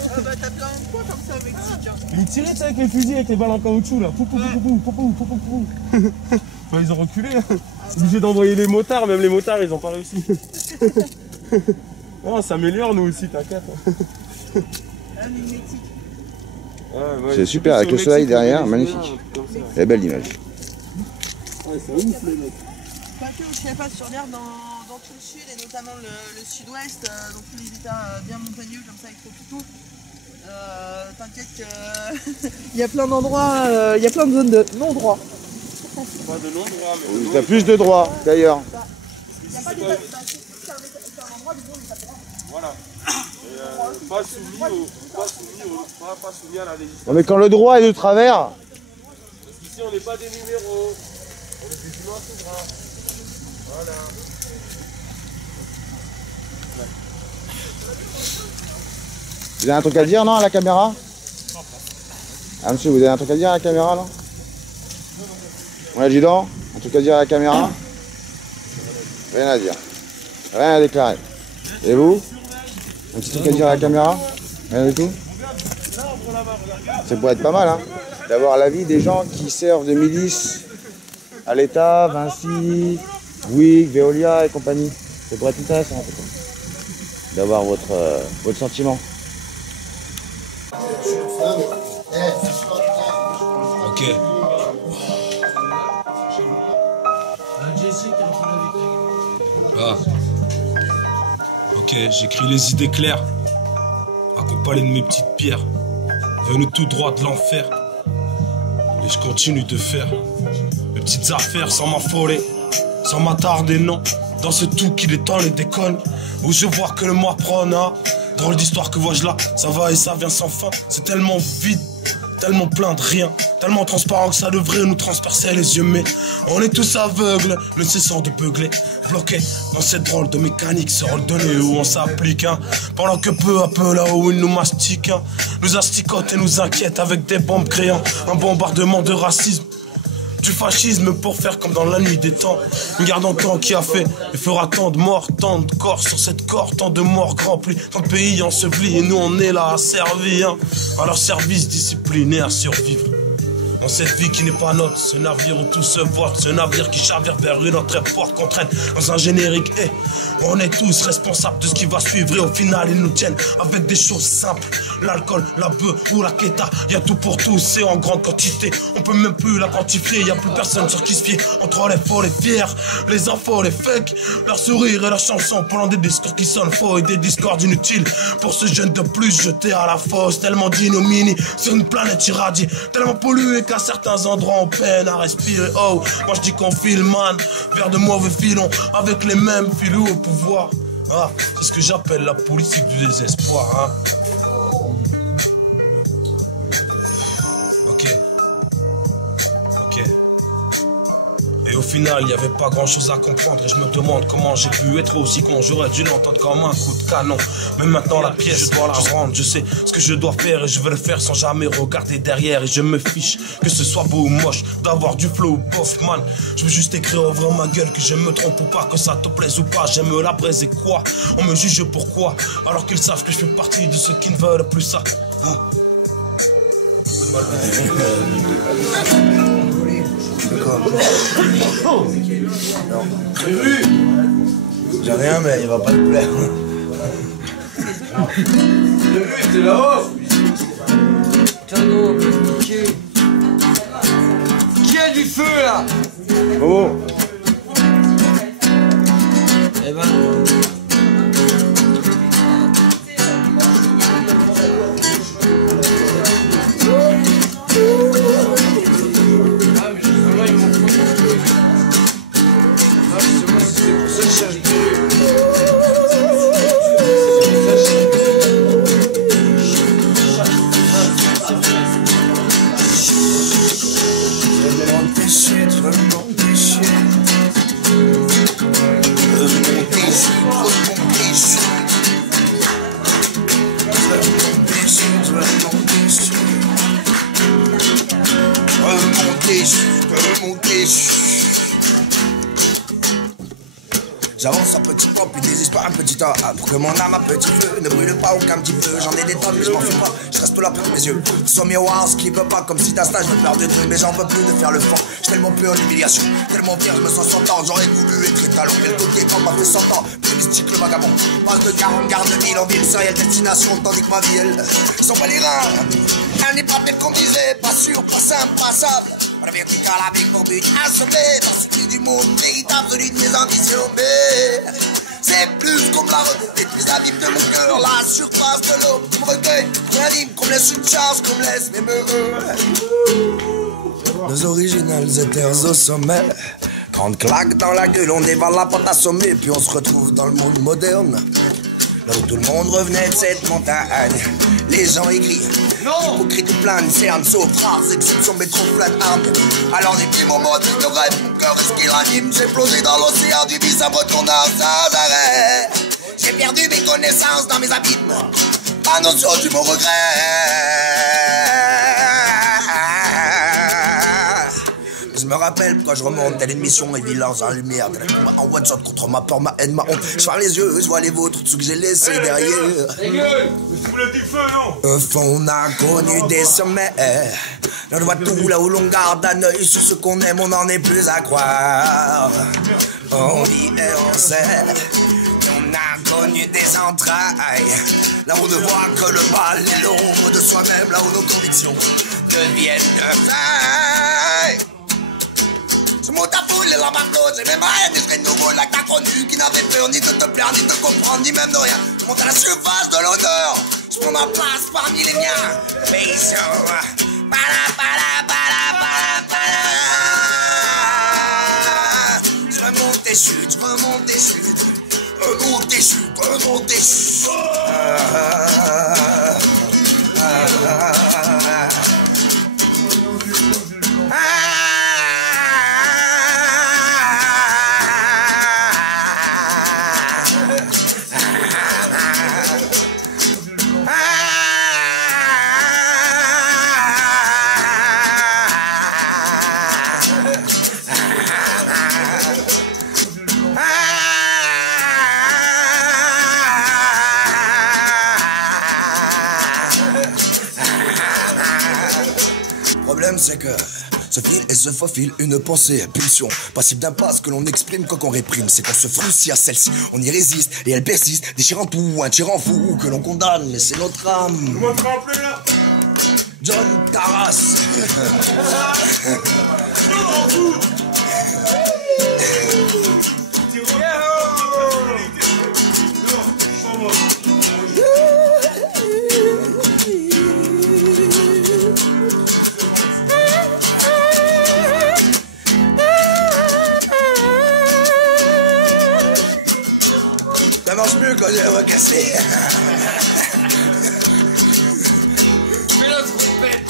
Ah bah t'as plein de poids comme ça au Mexique. Hein. Ils tiraient ça avec les fusils, avec les balles en caoutchouc là. Bah, ils ont reculé. Hein. Obligé d'envoyer les motards, même les motards ils ont pas réussi. Non, on s'améliore nous aussi, t'inquiète. Ah mais le Mexique. Ouais, c'est super, avec le soleil derrière, magnifique. C'est belle l'image. Ouais, c'est ouf les mecs. Pas que au Chiapas sur l'air dans tout le sud et notamment le sud-ouest, donc tous les états bien montagneux comme ça avec Tropico. T'inquiète que il y a plein d'endroits, il y a plein de zones de non-droit. Pas de non-droit, mais. Il y a plus de droits d'ailleurs. Il n'y a pas d'état c'est un endroit du monde d'état de droit. Voilà. Et, pas soumis à la législation. Non mais quand le droit est de travers. Parce qu'ici on n'est pas des numéros. On est des humains souverains. Voilà. Vous avez un truc à dire, non, à la caméra? Ah, monsieur, vous avez un truc à dire à la caméra, là? Mon adjudant, un truc à dire à la caméra? Rien à dire. Rien à déclarer. Et vous? Un petit truc à dire à la caméra? Rien du tout? Ça pourrait être pas mal, hein, d'avoir l'avis des gens qui servent de milice à l'État, Vinci, Bouygues, Veolia et compagnie. Ça pourrait être intéressant, en fait, d'avoir votre sentiment. Ok. Ah. Ok, j'écris les idées claires, accompagné de mes petites pierres, venu tout droit de l'enfer. Et je continue de faire mes petites affaires sans m'affoler, sans m'attarder, non. Dans ce tout qui détend les déconnes, où je vois que le mois prend, hein. Drôle d'histoire que vois-je là, ça va et ça vient sans fin. C'est tellement vide, tellement plein de rien, tellement transparent que ça devrait nous transpercer les yeux. Mais on est tous aveugles, ne cessant de beugler, bloqués dans cette drôle de mécanique, ce rôle donné où on s'applique, hein. Pendant que peu à peu là où ils nous mastiquent, hein, nous asticotent et nous inquiètent avec des bombes créant un bombardement de racisme, du fascisme pour faire comme dans la nuit des temps. Une garde en temps qui a fait et fera tant de morts, tant de corps sur cette corps, tant de morts remplis, tant de pays ensevelis et nous on est là à servir, hein, à leur service discipliné à survivre. Dans cette vie qui n'est pas nôtre, ce navire où tout se voit, ce navire qui chavire vers une autre porte qu'on traîne dans un générique. Et on est tous responsables de ce qui va suivre et au final ils nous tiennent avec des choses simples. L'alcool, la bœuf ou la quêta, y a tout pour tous, c'est en grande quantité. On peut même plus la quantifier, y a plus personne sur qui se fier. Entre les faux, les fiers, les infos, les fakes, leur sourire et leur chanson pendant des discours qui sonnent faux et des discords inutiles. Pour ce jeune de plus jeté à la fosse, tellement d'ignominie sur une planète irradiée, tellement polluée qu'à certains endroits on peine à respirer. Oh, moi je dis qu'on file man vers de mauvais filons avec les mêmes filous au pouvoir. Ah, c'est ce que j'appelle la politique du désespoir, hein. Ok. Et au final, il n'y avait pas grand chose à comprendre. Et je me demande comment j'ai pu être aussi con. J'aurais dû l'entendre comme un coup de canon. Mais maintenant, la pièce, je dois la rendre. Je sais ce que je dois faire et je veux le faire sans jamais regarder derrière. Et je me fiche que ce soit beau ou moche, d'avoir du flow ou bof, man. Je veux juste écrire ouvrir ma gueule, que je me trompe ou pas, que ça te plaise ou pas. J'aime la braise et quoi? On me juge pourquoi? Alors qu'ils savent que je fais partie de ceux qui ne veulent plus ça. Hein? J'ai rien, mais il va pas te plaire. T'es là-haut. Qui a du feu là? Oh. Eh ben. Tu vas me rendre péché, tu vas me rendre péché. J'avance un petit pas, puis désespoir un petit tas. Pour que mon âme à petit feu ne brûle pas aucun petit peu. J'en ai des tonnes, mais je m'en fous pas. Je reste là pour mes yeux. Son miroir, ce qui peut pas, comme si d'un stage je me perds de deux. Mais j'en peux plus de faire le fort. J'suis tellement plus en humiliation, tellement pire, je me sens sentant. J'aurais voulu être étalon, mais le côté quand m'a fait 100 ans. Plus mystique le vagabond. Passe de 40 garde de ville en ville, seule destination. Tandis que ma vie, elle s'en bat les reins. Elle n'est pas telle qu'on disait, pas sûr, pas simple, passable. La verticale avec pour but assommé, dans celui du monde véritable, celui de mes ambitions. Mais c'est plus comme la remontée, plus la vive de mon cœur, la surface de l'eau qui me recueille, qui anime, qu'on me laisse une charge, qu'on me laisse mes meurs. Nos originales éthers au sommet, grande claque dans la gueule, on dévale la pente assommée, puis on se retrouve dans le monde moderne. Là où tout le monde revenait de cette montagne, les gens écrivent. Hypocrite plein de cernes, sauf rares exceptions, mais trop plein d'armes. Alors des petits moments de rêve, mon cœur est ce qui ranime. J'ai plongé dans l'océan du vice à retournant sans arrêt. J'ai perdu mes connaissances dans mes abîmes, pas notion du mot regret. Je me rappelle quand je remonte, telle une mission et violence en lumière, tel un en one shot contre ma peur, ma haine, ma honte. Je ferme les yeux, je vois les vôtres, tout ce que j'ai laissé derrière. Les gueules, vous voulez du feu, non? Au fond, on a connu des sommets. On voit tout là où l'on garde un œil sur ce qu'on aime, on n'en est plus à croire. On vit et on sait. On a connu des entrailles, là où on ne voit que le mal et l'ombre de soi-même, là où nos convictions deviennent failles. Je monte à foule et l'embargo, j'ai même ma haine et je serai nouveau là que t'as connu, qui n'avait peur ni de te plaire, ni de te comprendre, ni même de rien. Je monte à la surface de l'honneur, je prends ma place parmi les miens. Paysans, je remonte et chute, je remonte et chute, remonte et chute, remonte et chute. Le problème c'est que se file et se faufile une pensée, pulsion, passible d'impasse que l'on exprime quand on réprime. C'est qu'on se frustre à celle-ci, on y résiste et elle persiste, déchirant tout, un tyran fou que l'on condamne, mais c'est notre âme. Comment tu vas appeler là? John Taras. Ça marche mieux quand j'ai recassé. Mais là, c'est trop bête.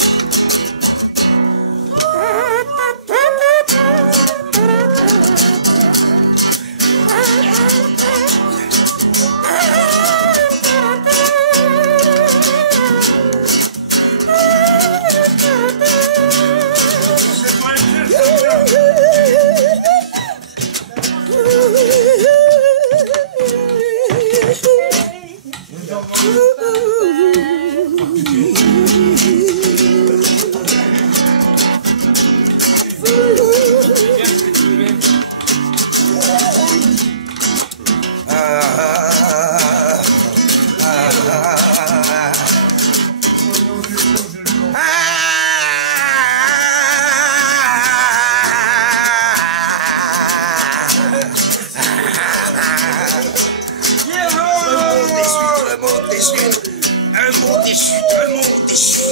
Un monde déchu.